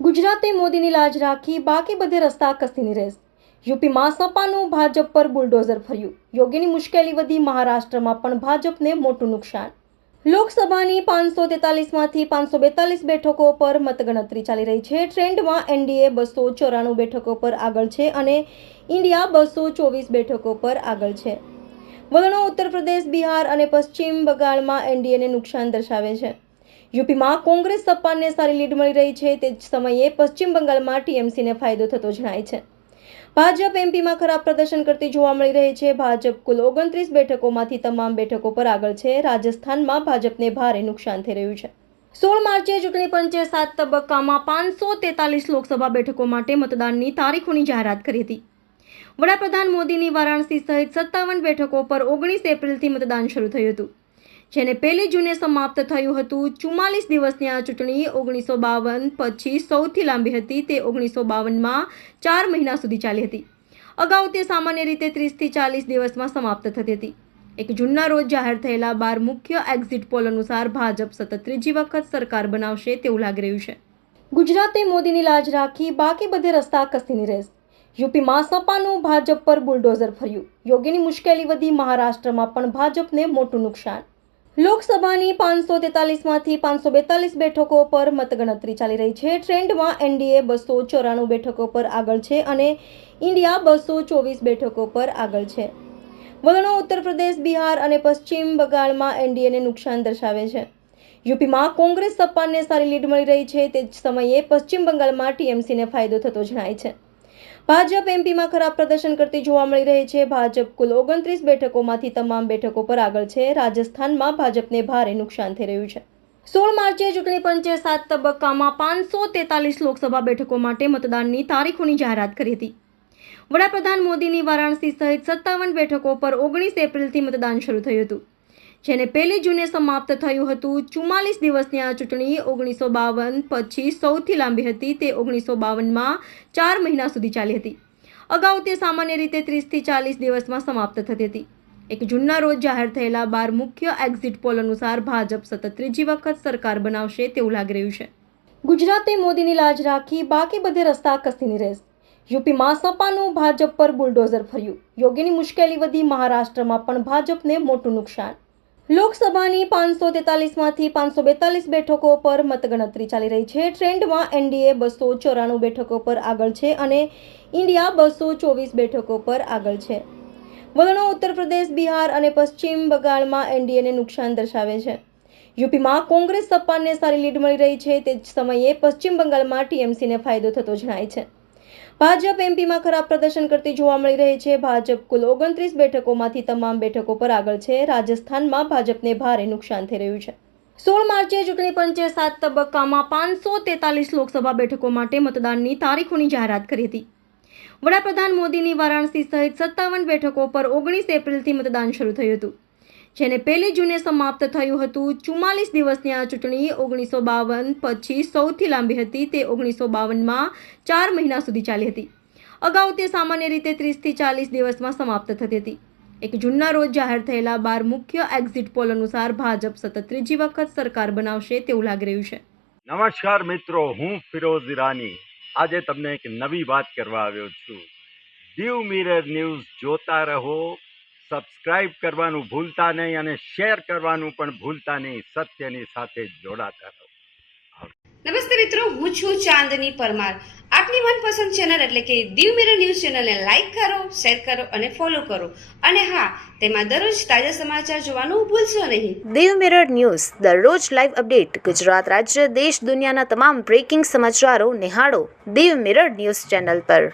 ગુજરાતે મોદીની લાજ રાખી, બાકી બધે રસ્તા કસીની રેસ. યુપીમાં સપાનું ભાજપ પર બુલડોઝર ફર્યું. યોગીની મુશ્કેલી વધી, મહારાષ્ટ્રમાં પણ ભાજપને મોટું નુકસાન. લોકસભાની 543માંથી 542 બેઠકો પર મતગણતરી ચાલી રહી છે. ટ્રેન્ડમાં એનડીએ 294 બેઠકો પર આગળ છે અને ઇન્ડિયા 224 બેઠકો પર આગળ છે. વલણો ઉત્તર પ્રદેશ, બિહાર અને પશ્ચિમ બંગાળમાં એનડીએને નુકસાન દર્શાવે છે. યુપીમાં કોંગ્રેસ સપાને સારી લીડ મળી રહી છે. તે જ સમયે પશ્ચિમ બંગાળમાં ટીએમસીને ફાયદો થતો જણાય છે. ભાજપ એમપીમાં ખરાબ પ્રદર્શન કરતી જોવા મળી રહી છે. ભાજપ કુલ 29 બેઠકોમાંથી તમામ બેઠકો પર આગળ છે. રાજસ્થાનમાં ભાજપને ભારે નુકસાન થઈ રહ્યું છે. 16 માર્ચે ચૂંટણી પંચે 7 તબક્કામાં 543 લોકસભા બેઠકો માટે મતદાનની તારીખોની જાહેરાત કરી હતી. વડાપ્રધાન મોદીની વારાણસી સહિત 57 બેઠકો પર 19 એપ્રિલથી મતદાન શરૂ થયું હતું, જેને 1 જૂને સમાપ્ત થયું હતું. 44 દિવસની આ ચૂંટણી 1952 પછી સૌથી લાંબી હતી. તે 1952માં 4 મહિના સુધી ચાલી હતી. અગાઉ તે સામાન્ય રીતે 30થી 40 દિવસમાં સમાપ્ત થતી હતી. 1 જૂનના રોજ જાહેર થયેલા 12 મુખ્ય એક્ઝિટ પોલ અનુસાર ભાજપ સતત ત્રીજી વખત સરકાર બનાવશે તેવું લાગી રહ્યું છે. ગુજરાતે મોદીની લાજ રાખી, બાકી બધે રસ્તા કસીની રેસ. યુપીમાં સપાનું ભાજપ પર બુલડોઝર ફર્યું. યોગીની મુશ્કેલી વધી, મહારાષ્ટ્રમાં પણ ભાજપને મોટું નુકસાન. લોકસભાની 543માંથી 542 બેઠકો પર મતગણતરી ચાલી રહી છે. ટ્રેન્ડમાં એનડીએ 294 બેઠકો પર આગળ છે અને ઇન્ડિયા 224 બેઠકો પર આગળ છે. વલણો ઉત્તર પ્રદેશ, બિહાર અને પશ્ચિમ બંગાળમાં એનડીએને નુકસાન દર્શાવે છે. યુપીમાં કોંગ્રેસ સપાને સારી લીડ મળી રહી છે. તે જ સમયે પશ્ચિમ બંગાળમાં ટીએમસીને ફાયદો થતો જણાય છે. ભાજપ એમપીમાં ખરાબ પ્રદર્શન કરતી જોવા મળી રહી છે. ભાજપ કુલ 29 બેઠકોમાંથી તમામ બેઠકો પર આગળ છે. રાજસ્થાનમાં ભાજપને ભારે નુકસાન થઈ રહ્યું છે. 16 માર્ચે ચૂંટણી પંચે 7 તબક્કામાં 543 લોકસભા બેઠકો માટે મતદાનની તારીખોની જાહેરાત કરી હતી. વડાપ્રધાન મોદીની વારાણસી સહિત 57 બેઠકો પર 19 એપ્રિલથી મતદાન શરૂ થયું હતું, જેને 1 જૂને સમાપ્ત થયું હતું. 44 દિવસની આ ચૂંટણી 1952 પછી સૌથી લાંબી હતી. તે 1952માં 4 મહિના સુધી ચાલી હતી. અગાઉ તે સામાન્ય રીતે 30થી 40 દિવસમાં સમાપ્ત થતી હતી. 1 જૂનના રોજ જાહેર થયેલા 12 મુખ્ય એક્ઝિટ પોલ અનુસાર ભાજપ સતત ત્રીજી વખત સરકાર બનાવશે તેવું લાગી રહ્યું છે. ગુજરાતે મોદીની લાજ રાખી, બાકી બધે રસ્તા કસીની રેસ. યુપીમાં સપાનું ભાજપ પર બુલડોઝર ફર્યું. યોગીની મુશ્કેલી વધી, મહારાષ્ટ્રમાં પણ ભાજપને મોટું નુકસાન. લોકસભાની 543માંથી 542 બેઠકો પર મતગણતરી ચાલી રહી છે. ટ્રેન્ડમાં એનડીએ 294 બેઠકો પર આગળ છે અને ઇન્ડિયા 224 બેઠકો પર આગળ છે. વલણો ઉત્તર પ્રદેશ, બિહાર અને પશ્ચિમ બંગાળમાં એનડીએને નુકસાન દર્શાવે છે. યુપીમાં કોંગ્રેસ સપાને સારી લીડ મળી રહી છે. તે જ સમયે પશ્ચિમ બંગાળમાં ટીએમસીને ફાયદો થતો જણાય છે. ભાજપ એમપીમાં ખરાબ પ્રદર્શન કરતી જોવા મળી રહી છે. ભાજપ કુલ 29 બેઠકોમાંથી તમામ બેઠકો પર આગળ છે. રાજસ્થાનમાં ભાજપને ભારે નુકસાન થઈ રહ્યું છે. 16 માર્ચે ચૂંટણી પંચે 7 તબક્કામાં 543 લોકસભા બેઠકો માટે મતદાનની તારીખોની જાહેરાત કરી હતી. વડાપ્રધાન મોદીની વારાણસી સહિત 57 બેઠકો પર 19 એપ્રિલથી મતદાન શરૂ થયું હતું, જેને 1 જૂને સમાપ્ત થયું હતું. 44 દિવસની આ ચૂંટણી 1952 પછી સૌથી લાંબી હતી. તે 1952માં 4 મહિના સુધી ચાલી હતી. અગાઉ તે સામાન્ય રીતે 30થી 40 દિવસમાં સમાપ્ત થતી હતી. 1 જૂનના રોજ જાહેર થયેલા 12 મુખ્ય એક્ઝિટ પોલ અનુસાર ભાજપ સતત ત્રીજી વખત સરકાર બનાવશે તેવું લાગી રહ્યું છે. નમસ્કાર મિત્રો, હું ફિરોઝ ઈરાની આજે તમને એક નવી વાત કરવા આવ્યો છું. દીવ મિરર ન્યૂઝ જોતા રહો, સબસ્ક્રાઇબ કરવાનું ભૂલતા નહીં અને શેર કરવાનું પણ ભૂલતા નહીં. સત્યની સાથે જોડાતા રહો. નમસ્તે મિત્રો, હું છું ચાંદની પરમાર. આપની મનપસંદ ચેનલ એટલે કે દીવ મિરર ન્યૂઝ ચેનલને લાઈક કરો, શેર કરો અને ફોલો કરો. અને હા, તેમાં દરરોજ તાજા સમાચાર જોવાનું ભૂલશો નહીં. દીવ મિરર ન્યૂઝ દરરોજ લાઈવ અપડેટ. ગુજરાત રાજ્ય, દેશ, દુનિયાના તમામ બ્રેકિંગ સમાચારો નિહાળો દીવ મિરર ન્યૂઝ ચેનલ પર.